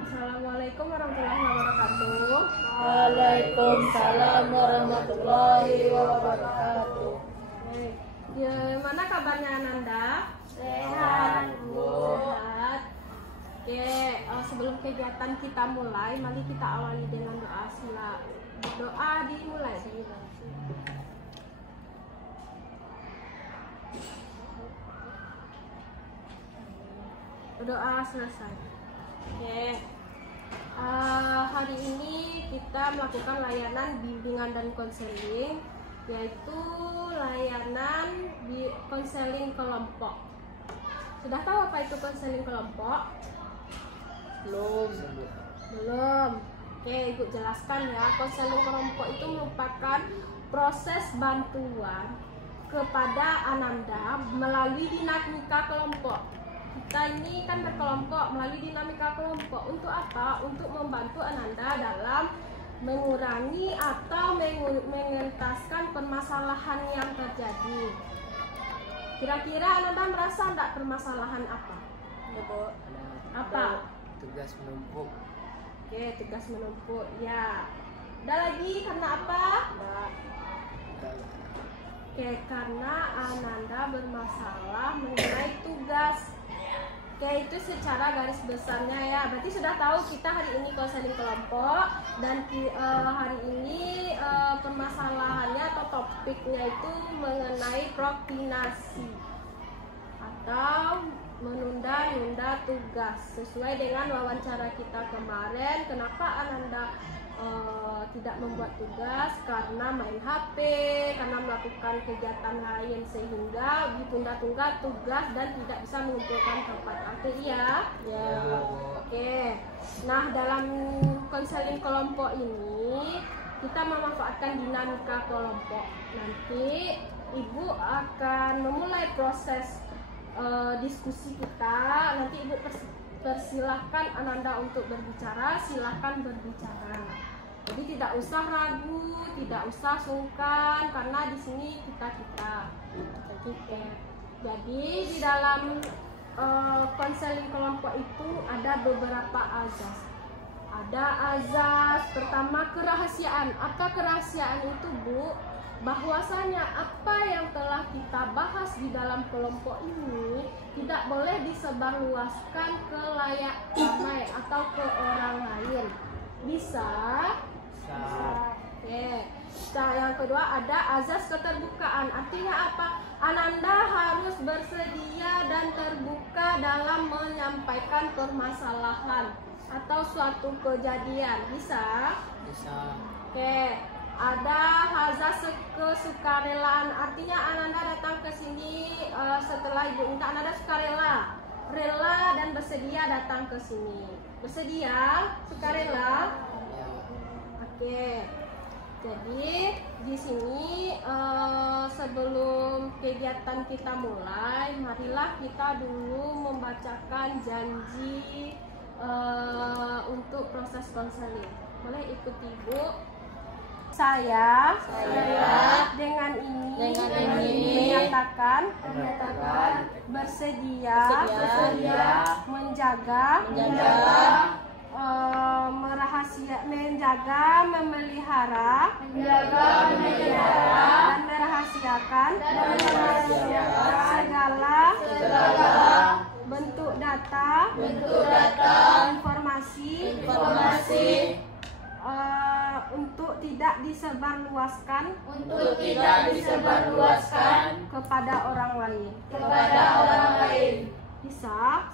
Assalamualaikum warahmatullahi wabarakatuh. Waalaikumsalam warahmatullahi wabarakatuh. Gimana kabarnya Ananda? Sehat, Bu. Sehat. Oke, sebelum kegiatan kita mulai, mari kita awali dengan doa. Sila doa dimulai. Doa selesai. Oke. Hari ini kita melakukan layanan bimbingan dan konseling, yaitu layanan konseling kelompok. Sudah tahu apa itu konseling kelompok? Belum. Oke, Ibu jelaskan ya. Konseling kelompok itu merupakan proses bantuan kepada Ananda melalui dinamika kelompok. Kita ini kan berkelompok, melalui dinamika kelompok. Untuk apa? Untuk membantu Ananda dalam mengurangi atau mengentaskan permasalahan yang terjadi. Kira-kira Ananda merasa enggak permasalahan apa? Ya, Bu. Apa? Tugas menumpuk. Oke, tugas menumpuk. Ya. Ada lagi karena apa? Oke, karena Ananda bermasalah mengenai tugas. Oke, itu secara garis besarnya ya. Berarti sudah tahu kita hari ini konseling kelompok dan hari ini permasalahannya atau topiknya itu mengenai prokrastinasi atau menunda-nunda tugas. Sesuai dengan wawancara kita kemarin, kenapa Ananda tidak membuat tugas? Karena main HP, karena melakukan kegiatan lain sehingga ditunda-tunda tugas dan tidak bisa mengumpulkan tempat waktu. Ya. Oke. Nah, dalam konseling kelompok ini kita memanfaatkan dinamika kelompok. Nanti Ibu akan memulai proses diskusi kita. Nanti Ibu persilahkan Ananda untuk berbicara, silahkan berbicara. Jadi tidak usah ragu, tidak usah sungkan, karena di sini kita. Jadi di dalam konseling kelompok itu ada beberapa azas. Ada azas pertama, kerahasiaan. Apa kerahasiaan itu, Bu? Bahwasanya apa yang telah kita bahas di dalam kelompok ini tidak boleh disebarluaskan ke layak ramai atau ke orang lain. Bisa? Oke. Nah, yang kedua ada azas keterbukaan. Artinya apa? Ananda harus bersedia dan terbuka dalam menyampaikan permasalahan atau suatu kejadian. Bisa? Oke. Ada azas kesukarelaan. Artinya Ananda datang ke sini setelah Ibu minta, Ananda sukarela, rela dan bersedia datang ke sini. Bersedia, sukarela. Oke. Jadi di sini sebelum kegiatan kita mulai, marilah kita dulu membacakan janji untuk proses konseling. Boleh ikuti, Bu. Saya dengan ini menyatakan bersedia menjaga, memelihara dan merahasiakan segala bentuk data, informasi untuk tidak disebarluaskan kepada orang lain. Bisa?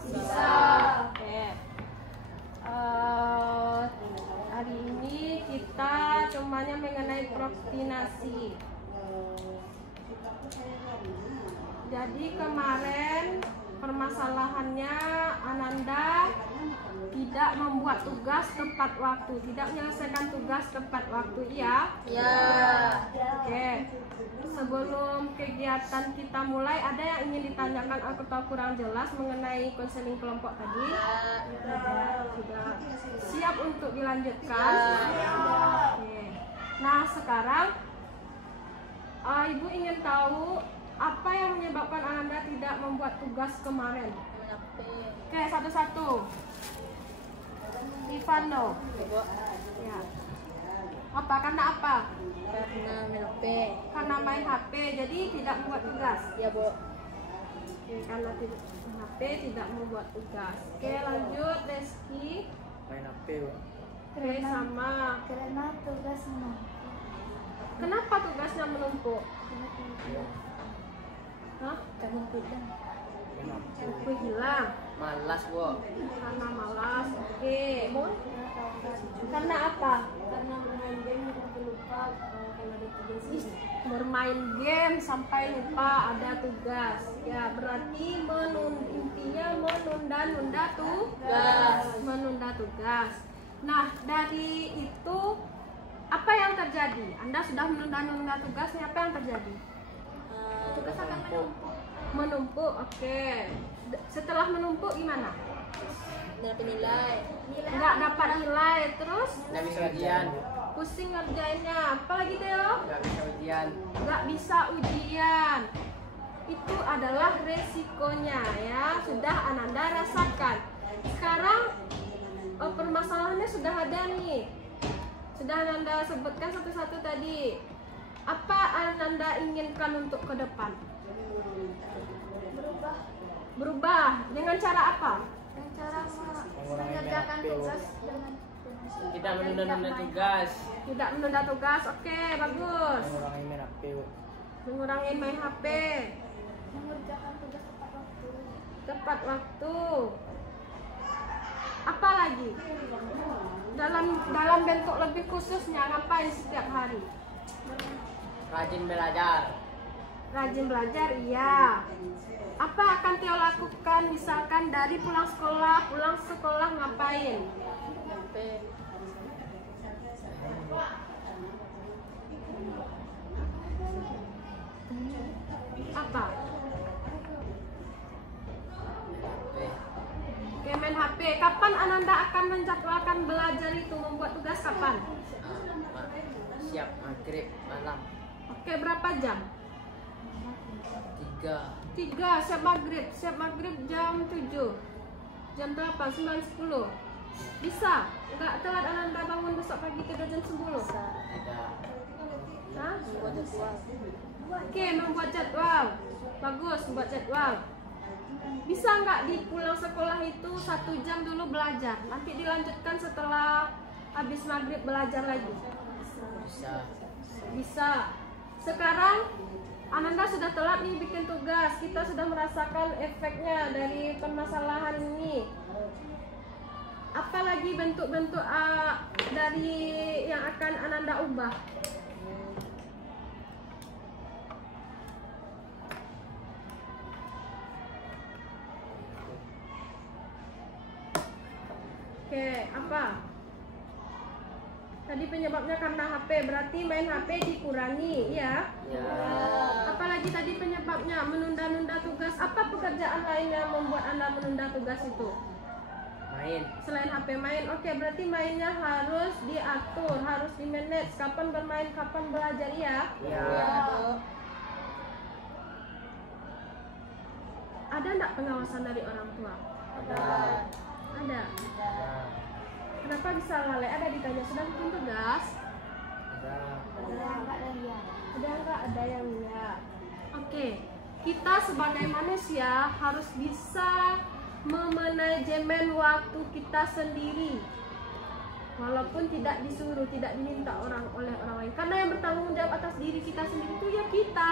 Oke. Hari ini kita cumanya mengenai prokrastinasi. Jadi kemarin permasalahannya Ananda tidak membuat tugas tepat waktu, tidak menyelesaikan tugas tepat waktu, ya? Oke. Sebelum kegiatan kita mulai, ada yang ingin ditanyakan atau kurang jelas mengenai konseling kelompok tadi? Sudah siap untuk dilanjutkan? Oke. Nah, sekarang Ibu ingin tahu apa yang menyebabkan Ananda tidak membuat tugas kemarin? Oke, satu-satu. Vano. Ya, Bu. Ya. Apa? Karena apa? Karena main HP. Karena main HP, jadi tidak membuat tugas. Ya, Bu. Oke, karena tidak main HP, tidak membuat tugas. Oke, lanjut Reski. Main HP, Bu. Oke, sama. Karena tugas menumpuk. Kenapa tugasnya menumpuk? Iya. Hah? Kamu pulang. Main HP. Buku hilang. Malas, Bu. Karena malas. Oke. Karena apa? Karena bermain game sampai lupa kalau ada tugas. Bermain game sampai lupa ada tugas. Ya, berarti intinya menunda-nunda tugas. Menunda tugas. Nah, dari itu apa yang terjadi? Anda sudah menunda-nunda tugasnya, apa yang terjadi? Tugas akan menumpuk. Menumpuk, oke. Setelah menumpuk gimana? Dapat nilai. Nggak dapat nilai, terus Nggak bisa ujian. pusing ngerjainnya. Apalagi Teo? Nggak bisa ujian. Nggak bisa ujian. Itu adalah resikonya ya, sudah Ananda rasakan. Sekarang permasalahannya sudah ada nih. Sudah Ananda sebutkan satu-satu tadi. Apa Ananda inginkan untuk ke depan? Berubah. Dengan cara apa? Dengan cara mengerjakan tugas dengan Tidak menunda-nunda tugas. Tidak menunda tugas. Oke, bagus. Mengurangi main HP, Bu. Mengurangi main HP. mengerjakan tugas tepat waktu. Tepat waktu. Apa lagi? Dalam bentuk lebih khususnya ngapain setiap hari? Rajin belajar. Rajin belajar, iya. Apa akan Tio lakukan misalkan dari pulang sekolah ngapain? HP. Apa? HP. Oke, main HP. Kapan Ananda akan menjadwalkan belajar itu, membuat tugas kapan? Siap maghrib malam. Oke, berapa jam? 3. 3, siap maghrib. Siap maghrib jam 7. Jam 8, 9, 10. Bisa? Enggak telat Ananda bangun besok pagi tidur jam 10? Tidak. Hah? Buat jadwal. Oke, membuat jadwal. Bagus, membuat jadwal. Bisa nggak di pulang sekolah itu 1 jam dulu belajar, nanti dilanjutkan setelah habis maghrib belajar lagi? Bisa. Bisa. Sekarang Ananda sudah telat nih bikin tugas, kita sudah merasakan efeknya dari permasalahan ini. Apalagi bentuk-bentuk dari yang akan Ananda ubah? Oke, apa? Tadi penyebabnya karena HP, berarti main HP dikurangi, ya? Ya. Apalagi tadi penyebabnya menunda-nunda tugas. Apa pekerjaan lain yang membuat Anda menunda tugas itu? Main. Selain HP main, oke, berarti mainnya harus diatur, harus di-manage. Kapan bermain, kapan belajar, ya? Ya. Ada enggak pengawasan dari orang tua? Ada. Ada. Ya. Kenapa bisa lalai? Ada ditanya, sudah bikin tugas? Ada. Ada yang enggak dan ya. Ada enggak? Ada yang ya. Oke, kita sebagai manusia harus bisa memanajemen waktu kita sendiri. Walaupun tidak disuruh, tidak diminta oleh orang lain. Karena yang bertanggung jawab atas diri kita sendiri itu ya kita.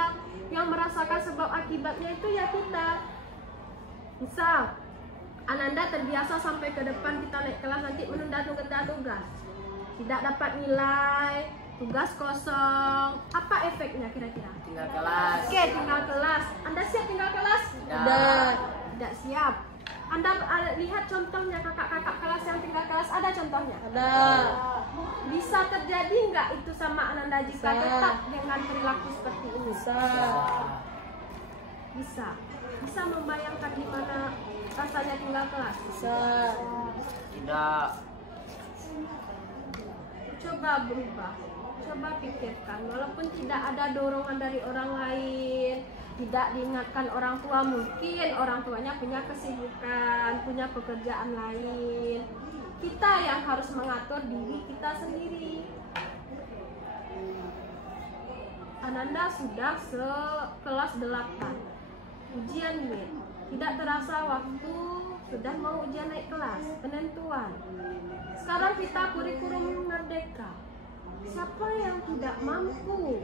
Yang merasakan sebab akibatnya itu ya kita. Misal, Ananda terbiasa sampai ke depan kita naik kelas nanti menunda-nunda tugas. Tidak dapat nilai, tugas kosong. Apa efeknya kira-kira? Tinggal kelas. Oke, tinggal kelas. Anda siap tinggal kelas? Tidak. Tidak siap. Anda lihat contohnya kakak-kakak kelas yang tinggal kelas, ada contohnya? Ada. Bisa terjadi nggak itu sama Ananda jika Bisa. tetap dengan perilaku seperti ini? Bisa. Bisa. Bisa membayangkan gimana rasanya tinggal kelas? Bisa. Tidak. Coba berubah, coba pikirkan. Walaupun tidak ada dorongan dari orang lain, tidak diingatkan orang tua, mungkin orang tuanya punya kesibukan, punya pekerjaan lain. Kita yang harus mengatur diri kita sendiri. Ananda sudah kelas 8 ujian mid. Tidak terasa waktu sudah mau ujian naik kelas, penentuan. Sekarang kita kurikulum merdeka. Siapa yang tidak mampu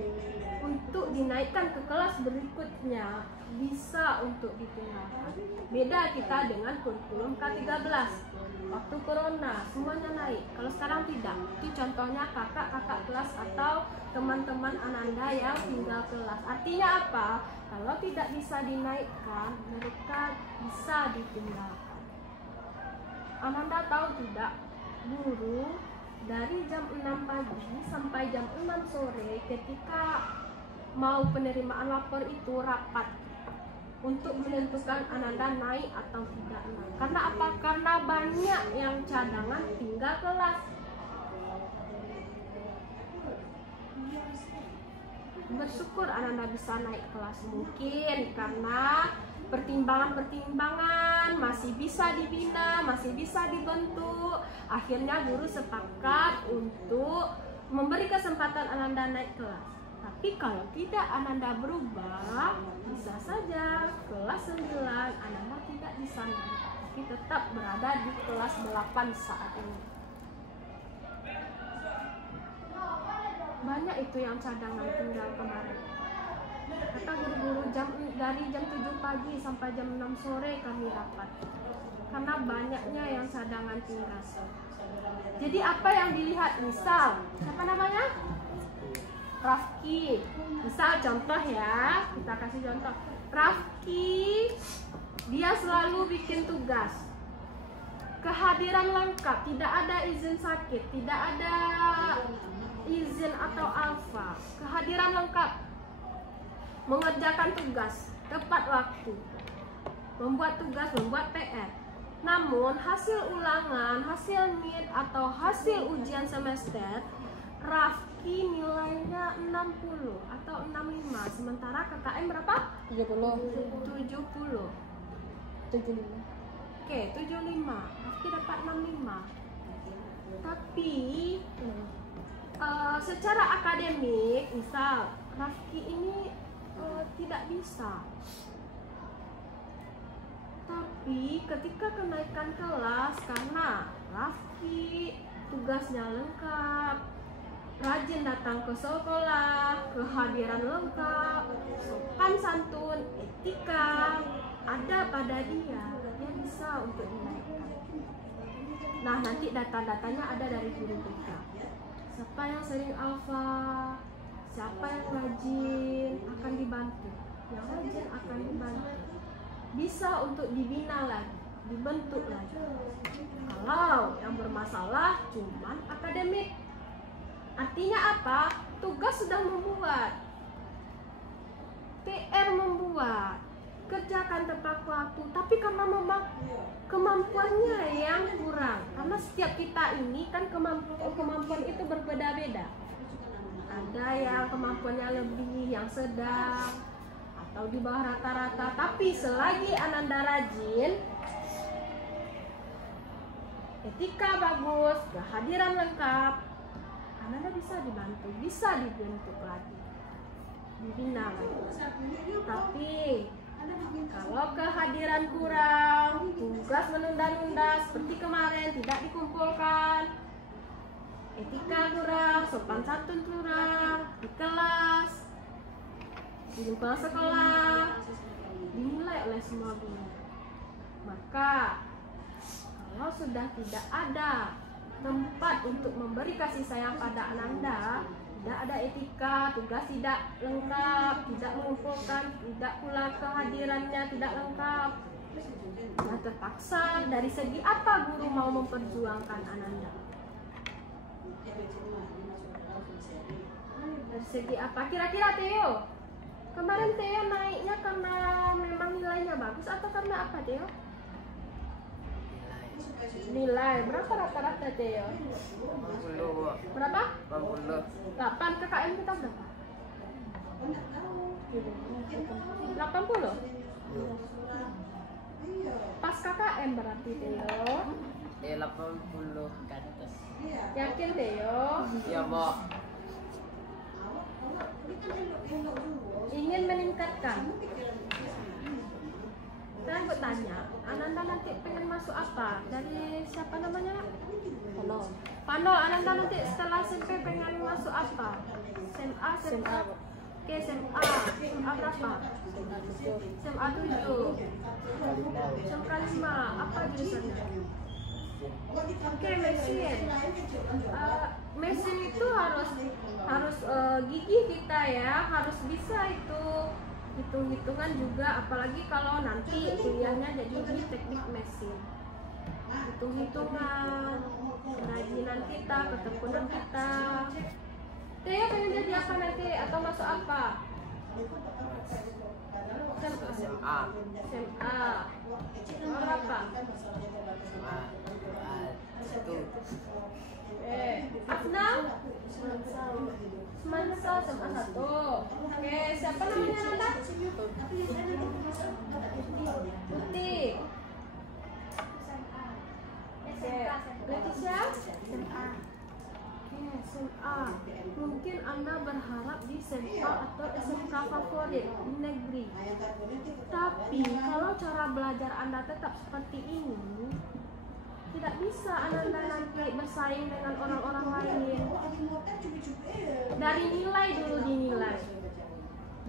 untuk dinaikkan ke kelas berikutnya bisa untuk ditinggalkan. Beda kita dengan kurikulum K13. Waktu corona semuanya naik. Kalau sekarang tidak. Itu contohnya kakak-kakak kelas atau teman-teman Ananda yang tinggal kelas. Artinya apa? Kalau tidak bisa dinaikkan, mereka bisa ditinggalkan. Ananda tahu tidak? Guru dari jam 6 pagi sampai jam 6 sore ketika mau penerimaan lapor itu rapat untuk menentukan Ananda naik atau tidak naik. Karena apa? Karena banyak yang cadangan tinggal kelas. Bersyukur Ananda bisa naik kelas, mungkin karena pertimbangan-pertimbangan masih bisa dibina, masih bisa dibentuk. Akhirnya guru sepakat untuk memberi kesempatan Ananda naik kelas. Tapi kalau tidak Ananda berubah, bisa saja kelas 9 Ananda tidak bisa naik, tapi tetap berada di kelas 8 saat ini. Banyak itu yang cadangan tinggal kemarin. Kata guru-guru dari jam 7 pagi sampai jam 6 sore kami rapat. Karena banyaknya yang cadangan tinggal. Jadi apa yang dilihat? Misal, siapa namanya? Rafki. Misal contoh ya, kita kasih contoh. Rafki, dia selalu bikin tugas. Kehadiran lengkap, tidak ada izin sakit, tidak ada izin atau apa. Kehadiran lengkap, mengerjakan tugas tepat waktu, membuat tugas, membuat PR. Namun hasil ulangan, hasil mid atau hasil ujian semester, Rafki nilainya 60 atau 65, sementara KKM berapa? 70. 70. Oke, 75. Rafki dapat 65. Tapi secara akademik, misal Rafki ini tidak bisa. Tapi ketika kenaikan kelas, karena Rafki tugasnya lengkap, rajin datang ke sekolah, kehadiran lengkap, sopan santun, etika ada pada dia bisa untuk dinaikkan. Nah, nanti data-datanya ada dari guru kita. Siapa yang sering alfa, siapa yang rajin akan dibantu, yang rajin akan dibantu. Bisa untuk dibina lagi, dibentuk lagi. Kalau yang bermasalah cuman akademik, artinya apa? Tugas sudah membuat, PR membuat, kerjakan tepat waktu, tapi karena memang kemampuannya yang kurang. Karena setiap kita ini kan kemampuan itu berbeda-beda. Ada yang kemampuannya lebih, yang sedang, atau di bawah rata-rata. Tapi selagi Ananda rajin, etika bagus, kehadiran lengkap, Ananda bisa dibantu, bisa dibentuk lagi, dibina lagi. Tapi kalau kehadiran kurang, tugas menunda-nunda seperti kemarin tidak dikumpulkan, etika kurang, sopan santun kurang di kelas, di lingkungan sekolah, dinilai oleh semua guru. Maka kalau sudah tidak ada tempat untuk memberi kasih sayang pada Ananda, tidak ada etika, tugas tidak lengkap, tidak mengumpulkan, tidak pula kehadirannya tidak lengkap. Nah, terpaksa dari segi apa guru mau memperjuangkan Ananda? Dari segi apa? Kira-kira Theo? Kemarin Theo naiknya karena memang nilainya bagus atau karena apa Theo? Nilai berapa rata-rata Theo? 80. Berapa? 80. 8. KKM kita berapa? 80? Pas KKM berarti Theo. 80 ke atas. Yakin deh yo. Iya, Mbak. Ingin meningkatkan. Sekarang gue tanya, Ananda nanti pengen masuk apa? Dari siapa namanya? Halo. Pano, Ananda nanti setelah SMP pengen masuk apa? SMA, SMA. Oke, SMA. SMA berapa? SMA 7. SMK 5. Apa jurusannya? Oke, mesin. Mesin itu harus gigih kita ya, harus bisa itu hitung-hitungan juga, apalagi kalau nanti kuliahnya jadi di teknik mesin. Hitung-hitungan, kerajinan kita, ketekunan kita. Teo pengen jadi apa nanti atau masuk apa? SMA. SMA. Berapa? Itu. Afna? Semansa SMA 1. Oke, siapa namanya Nanda? Putih. Oke, Leticia? SMA. Oke, SMA. Mungkin Anda berharap di SMA atau SMK favorit di negeri. Tapi kalau cara belajar Anda tetap seperti ini, tidak bisa Ananda nanti bersaing dengan orang-orang lain. Dari nilai dulu dinilai.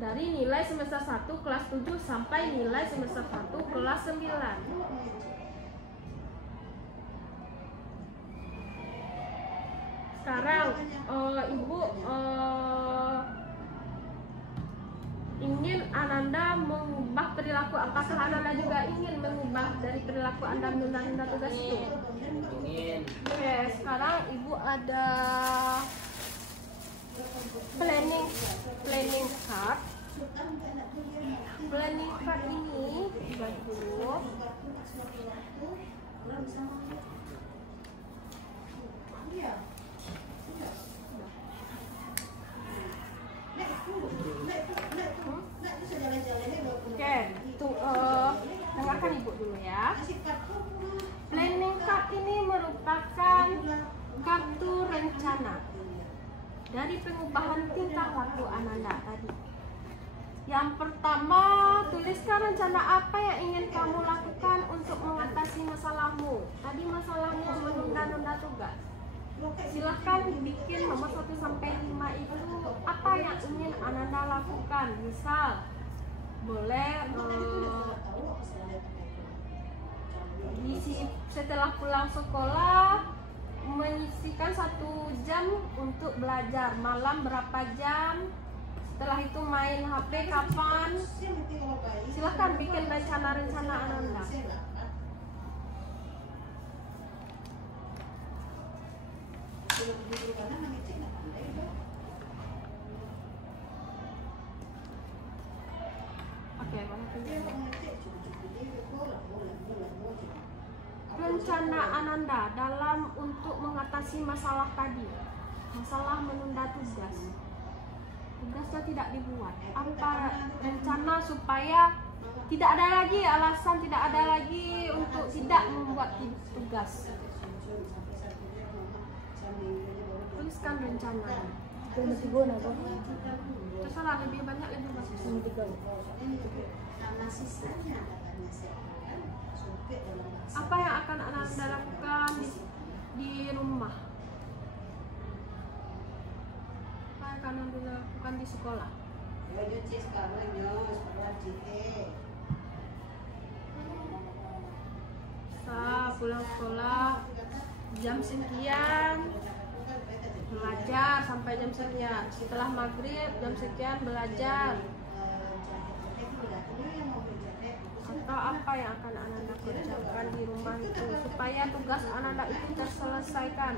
Dari nilai semester 1 kelas 7 sampai nilai semester 1 kelas 9. Sekarang Ibu ingin Ananda mengubah perilaku. Apakah Ananda juga ingin mengubah dari perilaku Anda menunda tugas itu? Ingin. Oke, sekarang Ibu ada planning card. Planning card ini buat dulu. Oke, dengarkan Ibu dulu ya. Planning card ini merupakan kartu rencana dari pengubahan tingkah laku Ananda tadi. Yang pertama, tuliskan rencana apa yang ingin kamu lakukan untuk mengatasi masalahmu. Tadi masalahmu menunda-nunda tugas. Silahkan bikin nomor 1 sampai 5 itu apa yang ingin Ananda lakukan. Misal, boleh setelah pulang sekolah menyisihkan 1 jam untuk belajar, malam berapa jam, setelah itu main HP kapan. Silahkan bikin rencana-rencana Ananda. Oke, rencana Ananda dalam untuk mengatasi masalah tadi, masalah menunda tugas. Tugasnya tidak dibuat. Apa rencana supaya tidak ada lagi alasan, tidak ada lagi untuk tidak membuat tugas. Tuliskan rencana. Terserah, lebih banyak lebih bagus. Apa yang akan Ananda lakukan di rumah? Apa yang akan Ananda lakukan di sekolah? Pulang sekolah jam sekian, belajar sampai jam sekian. Setelah maghrib jam sekian belajar. Atau apa yang akan Ananda kerjakan di rumah itu supaya tugas Ananda itu terselesaikan.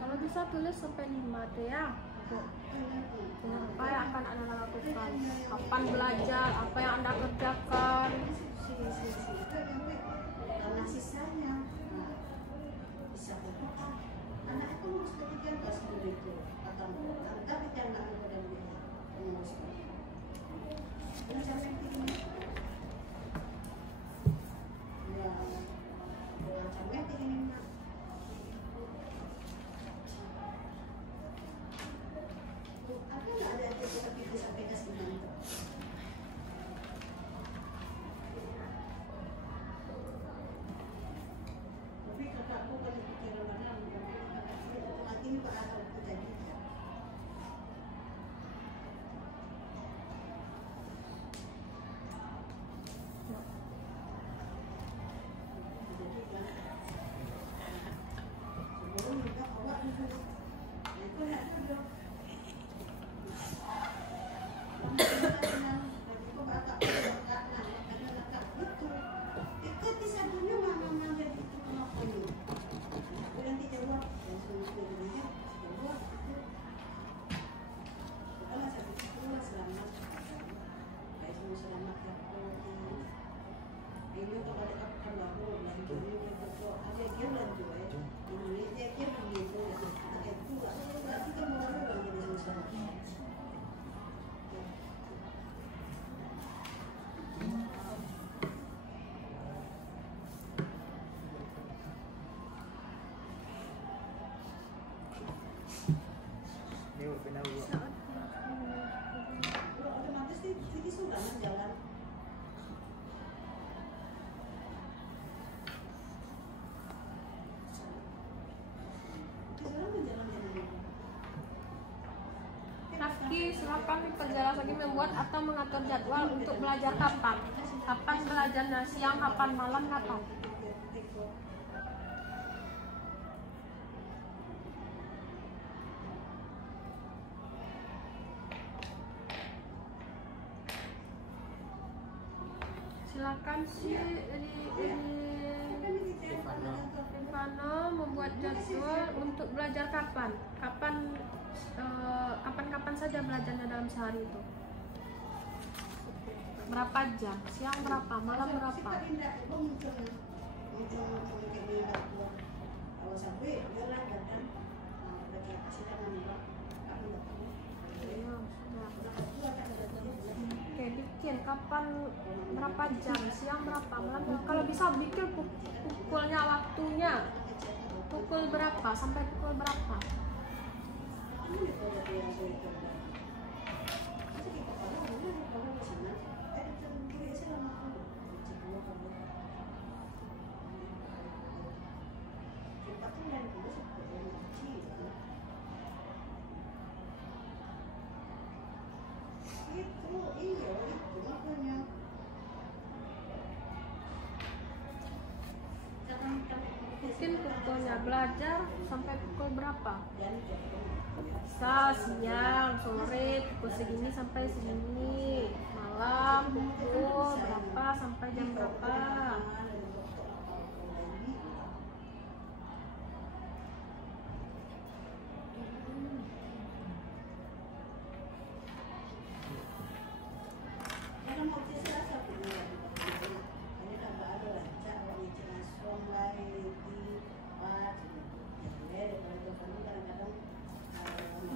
Kalau bisa tulis sampai 5 deh ya. Apa yang akan Anda lakukan? Kapan belajar? Apa yang Anda kerjakan? Karena sisanya bisa berbuka. Anak itu harus ketika nggak seperti itu atau tapi karena ada yang mengurus. Ini sampai ini. Ya, bukan sampai ini mak. Apa nggak ada tapi bisa beda sebenarnya. Tapi kakakku kan pikiran mana ini Pak Arab terjadi. Sebelum kita bawa itu, itu nak duduk. Ikut di sampingnya mama jadi itu kenapa ini? Nanti jawab. Yuk, pindah dulu. Otomatis ini sudah jalan. Rafki, silakan diperjelas lagi membuat atau mengatur jadwal untuk belajar kapan? Kapan belajarnya? Siang, kapan malam, kapan? Silakan si Rifano membuat jadwal untuk belajar kapan? Kapan saja belajarnya dalam sehari itu? Berapa jam? Siang berapa? Malam berapa? Oke, bikin kapan, berapa jam, siang berapa, malam berapa? Kalau bisa bikin pukulnya, waktunya pukul berapa sampai pukul berapa? Mungkin pukulnya belajar sampai pukul berapa? Bisa siang, sore, pukul segini sampai segini, malam pukul berapa sampai jam berapa?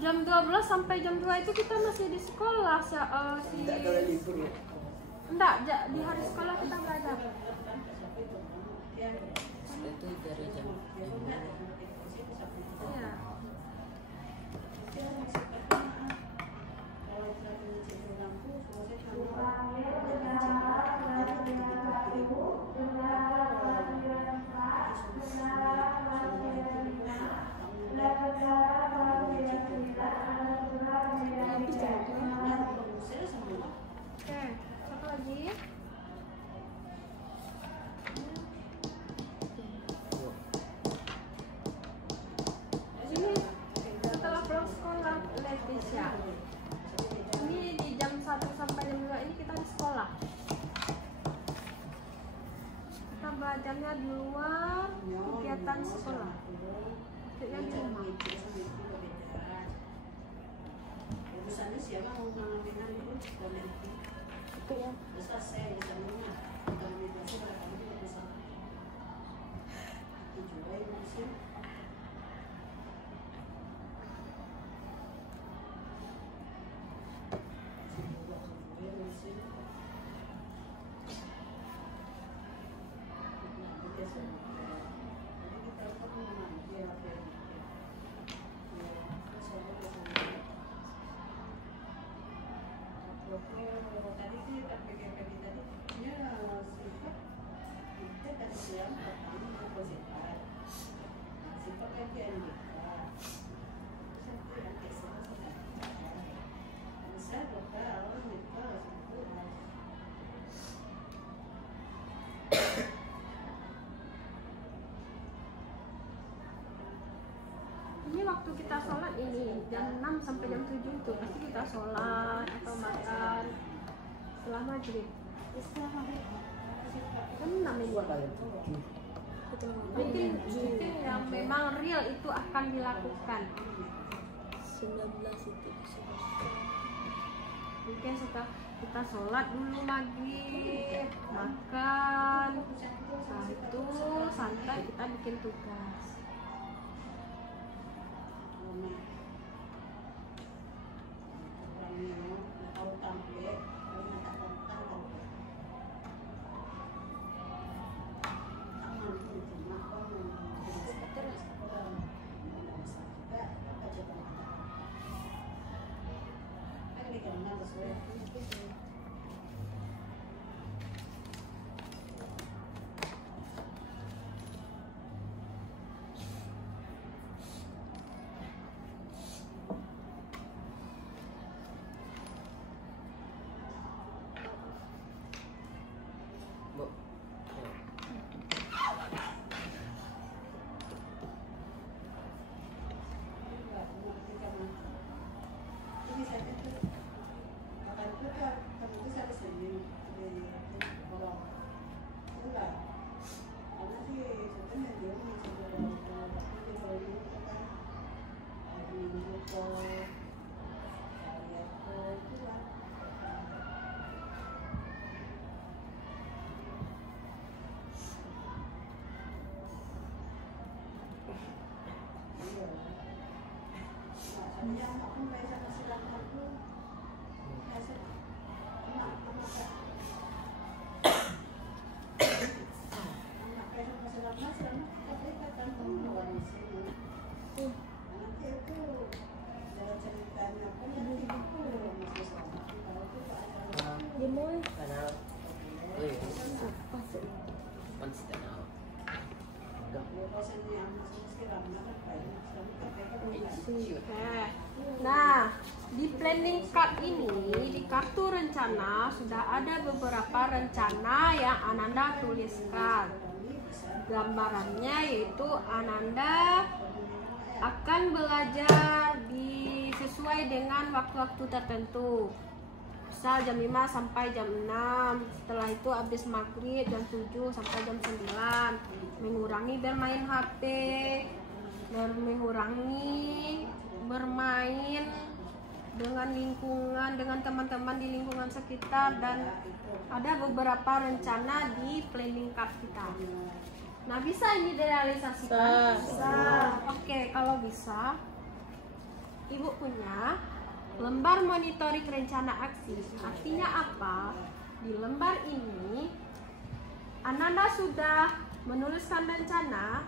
Jam 12 sampai jam 2 itu kita masih di sekolah. Tidak ada libur ya? Enggak, di hari sekolah kita belajar. Itu dari jam. Iya. Oke, satu lagi. Ini setelah pulang sekolah, Leticia. Ini di jam 1 sampai jam 2 ini kita di sekolah. Kita belajarnya di luar kegiatan sekolah. Kegiatan di rumah. Urusannya siapa mau mengambil itu dan itu. Itu ya. Besar saya urusannya. Kalau mediasi pada kami tidak bisa. Itu juga yang ngurusin. Ini waktu kita sholat ini jam 6 sampai jam 7 itu pasti kita sholat atau makan setelah maghrib. Kan 6 ini. Mungkin yang memang real itu akan dilakukan. 19 itu. Mungkin setelah kita sholat dulu maghrib, makan, setelah itu santai kita bikin tugas. Bu. Gemoy. Kanal. Oh iya. Once kanal. Nah, di planning card ini, di kartu rencana sudah ada beberapa rencana yang Ananda tuliskan. Gambarannya yaitu Ananda akan belajar sesuai dengan waktu-waktu tertentu. Misal jam 5 sampai jam 6, setelah itu habis maghrib jam 7 sampai jam 9, mengurangi bermain HP, mengurangi bermain dengan lingkungan, dengan teman-teman di lingkungan sekitar, dan ada beberapa rencana di planning card kita. Nah, bisa ini direalisasikan? Bisa. Oke, kalau bisa, Ibu punya lembar monitoring rencana aksi. Artinya apa? Di lembar ini Ananda sudah menuliskan rencana.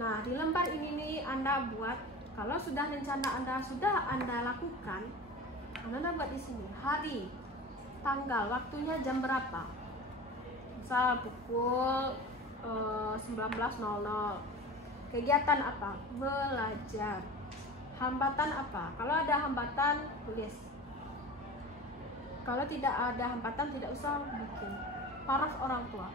Nah, di lembar ini nih Anda buat, kalau sudah rencana Anda lakukan, Anda buat di sini hari, tanggal, waktunya jam berapa. Misal pukul 19.00. Kegiatan apa? Belajar. Hambatan apa? Kalau ada hambatan, tulis. Kalau tidak ada hambatan, tidak usah bikin. Paraf orang tua.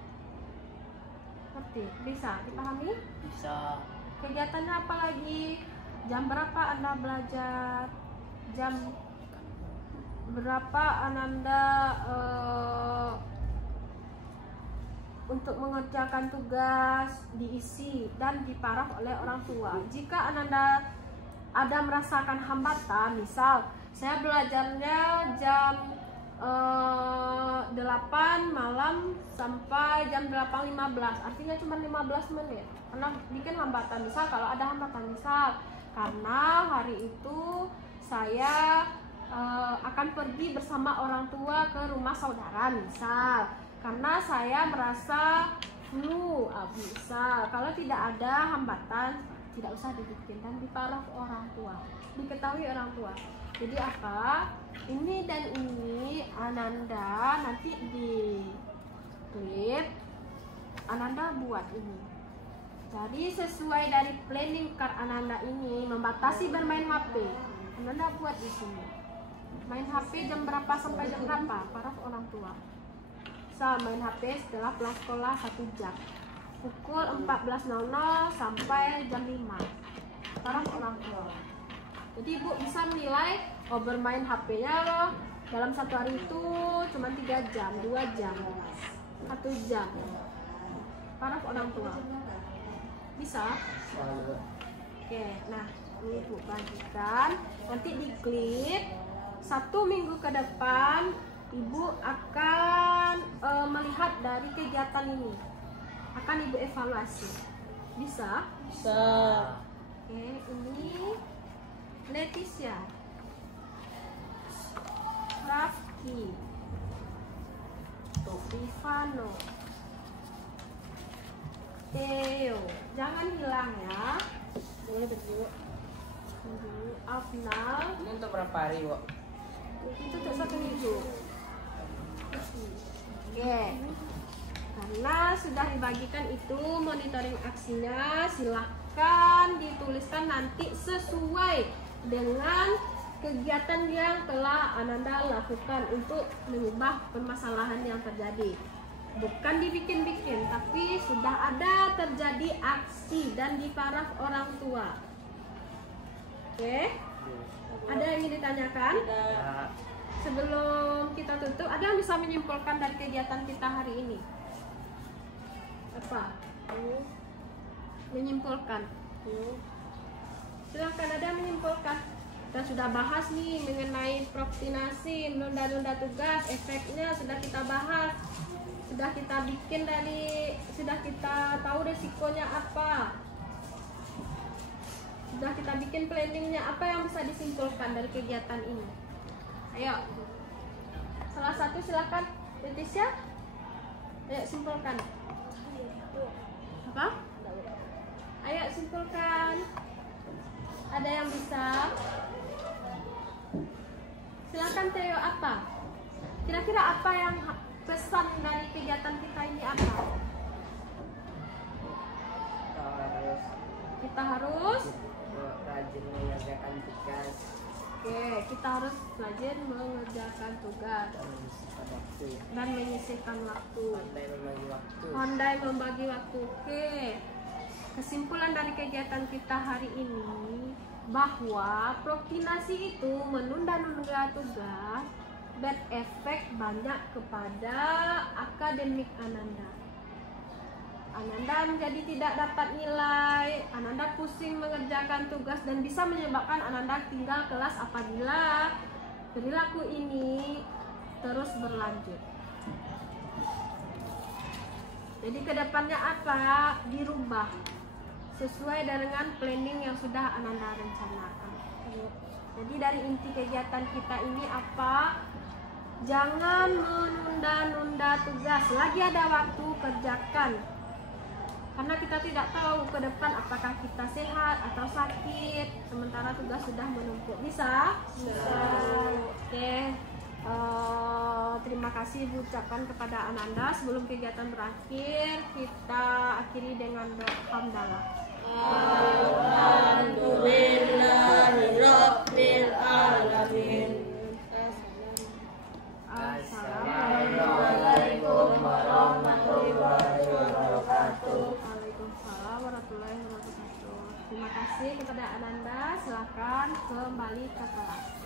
Ngerti? Bisa dipahami? Bisa. Kegiatannya apa lagi? Jam berapa Anda belajar? Jam berapa Ananda untuk mengerjakan tugas diisi dan diparaf oleh orang tua. Jika Ananda ada merasakan hambatan, misal Saya belajarnya jam 8 malam sampai jam 8.15, artinya cuma 15 menit karena bikin hambatan. Misal kalau ada hambatan, misal karena hari itu saya akan pergi bersama orang tua ke rumah saudara, misal karena saya merasa flu, misal. Kalau tidak ada hambatan tidak usah dibikin dan diparaf orang tua, diketahui orang tua. Jadi apa? Ini dan ini Ananda nanti di klip Ananda buat ini. Jadi sesuai dari planning card Ananda ini membatasi bermain HP. Ananda buat di sini. Main HP jam berapa sampai jam berapa? Para orang tua. Main HP setelah pulang sekolah 1 jam. Pukul 14.00 sampai jam 5. Para orang tua. Jadi ibu bisa menilai bermain HP-nya loh dalam satu hari itu cuma 3 jam, 2 jam, 1 jam. Para orang tua bisa. Oke, nah ini ibu bagikan. Nanti di klip 1 minggu ke depan ibu akan melihat dari kegiatan ini. Akan ibu evaluasi. Bisa? Bisa. Oke, ini Leticia, Rafki, Rifano, Theo, jangan hilang ya. Boleh berdua. Afnal, Ini untuk berapa hari, Wak? itu untuk 1 minggu. Oke, karena sudah dibagikan itu monitoring aksinya, silahkan dituliskan nanti sesuai dengan kegiatan yang telah Ananda lakukan untuk mengubah permasalahan yang terjadi. Bukan dibikin-bikin, tapi sudah ada terjadi aksi dan diparaf orang tua. Oke? Ada yang ingin ditanyakan? Ya. Sebelum kita tutup, ada yang bisa menyimpulkan dari kegiatan kita hari ini? Apa? Menyimpulkan. Silakan, ada yang menyimpulkan. Kita sudah bahas nih mengenai prokrastinasi, menunda-nunda tugas, efeknya sudah kita bahas. Sudah kita bikin sudah kita tahu resikonya apa. Sudah kita bikin planningnya. Apa yang bisa disimpulkan dari kegiatan ini? Ayo. Salah satu silakan. Leticia. Ayo simpulkan. Apa? Ayo simpulkan. Ada yang bisa? Silakan Theo, apa? Kira-kira apa yang pesan dari kegiatan kita ini apa? Kita harus rajin mengerjakan tugas Oke, kita harus rajin mengerjakan tugas dan menyisihkan waktu. Pandai membagi waktu. Oke. Kesimpulan dari kegiatan kita hari ini bahwa prokrastinasi itu menunda-nunda tugas berefek banyak kepada akademik Ananda. Ananda menjadi tidak dapat nilai, Ananda pusing mengerjakan tugas dan bisa menyebabkan Ananda tinggal kelas apabila perilaku ini terus berlanjut. Jadi kedepannya apa? Dirubah sesuai dengan planning yang sudah Ananda rencanakan. Jadi dari inti kegiatan kita ini apa? Jangan menunda-nunda tugas. Lagi ada waktu, kerjakan. Karena kita tidak tahu ke depan apakah kita sehat atau sakit, sementara tugas sudah menumpuk. Bisa? Bisa. Oke. Terima kasih ucapkan kepada Ananda. Sebelum kegiatan berakhir, kita akhiri dengan doa hamdalah. Alhamdulillahirabbil alamin. Assalamualaikum warahmatullahi wabarakatuh. Waalaikumsalam warahmatullahi wabarakatuh. Terima kasih kepada Ananda. Silakan kembali ke kelas.